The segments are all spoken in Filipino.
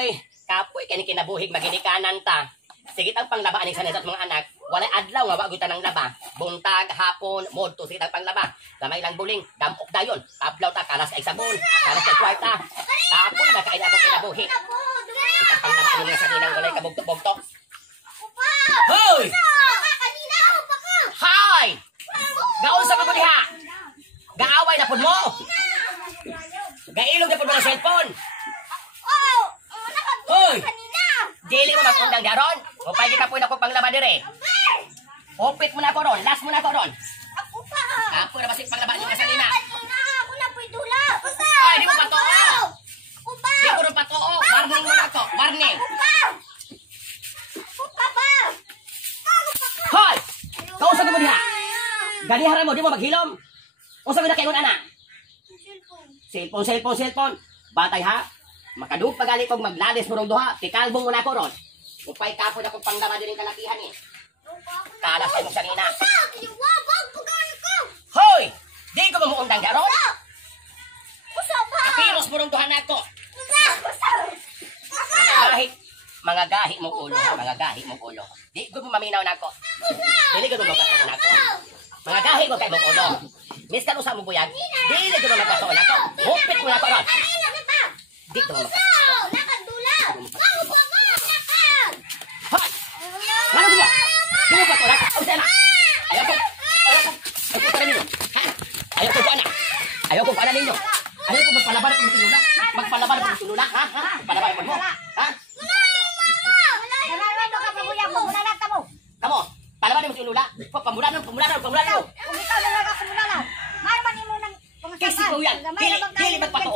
Ay, kapoy kani kinabuhig maginikanan ta. Sige ang panglaba aning sanay sa mga anak. Walay adlaw nga wa gyud tanang laba. Buntag, hapon, modto sige ang panglaba. Gamay lang buling, damok dayon. Tablaw ta kalas kay sabon, kalas kay kwarta. Kapoy na kay ako kinabuhig. Kita panglaba aning sa inang walay kabugtok-bugtok. Hoy! Hoy! Gaon sa ko diha. Gaaway na pud mo. Gailog na pud mo sa cellphone. Hoy! Dili mo magundang daron. O pagi ka po na ko panglaba dire. Opit mo na ako ron. Last mo na ako ron. Ako na basig panglaba niyo kasalina. Ako na po'y dula. Ay, di mo patoo. Di ko ron patoo. Warning mo na ako. Warning. Hoy! Kausap mo diha. Ganiharan mo, di mo maghilom. Usap mo na kayo anak. Cellphone. Batay ha. Makadug pagali kog maglalis mo rong duha. Tikalbong mo na ako ron. Upay kapon ako panglaba din kalakihan eh. Kalas kayo sa nina. Hoy! Di ko mamuundang daron. Apiros mo rong duha na ako. Mga gahi mong ulo. Di ko maminaw na ako. Dili ko magpataon na ako. Mga gahi ko kay mong ulo. Miss ka sa mong buyag. Dili ko magpataon na ako. Hupit mo na ako ron. Di ko magpataon. Ano mo? Di mo pataon na ako. O sana. Ayaw ko para ninyo. Ayaw ko para ninyo. Ayaw ko magpalaban ako ng tulula. Magpalaban ako ng tulula. Ha? Magpalaban ako mo. Ha? Kamu, palaban mo tulula. Pamulan mo. Kung ikaw nalaga pamulanan, mayaman mo ng Kasi po yan. Dili magpato.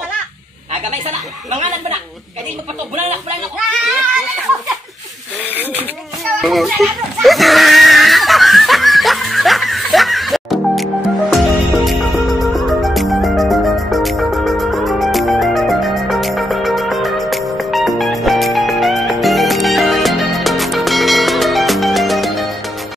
Gamay sana. Mangalan mo na. Kaya dili magpato. Bulan na.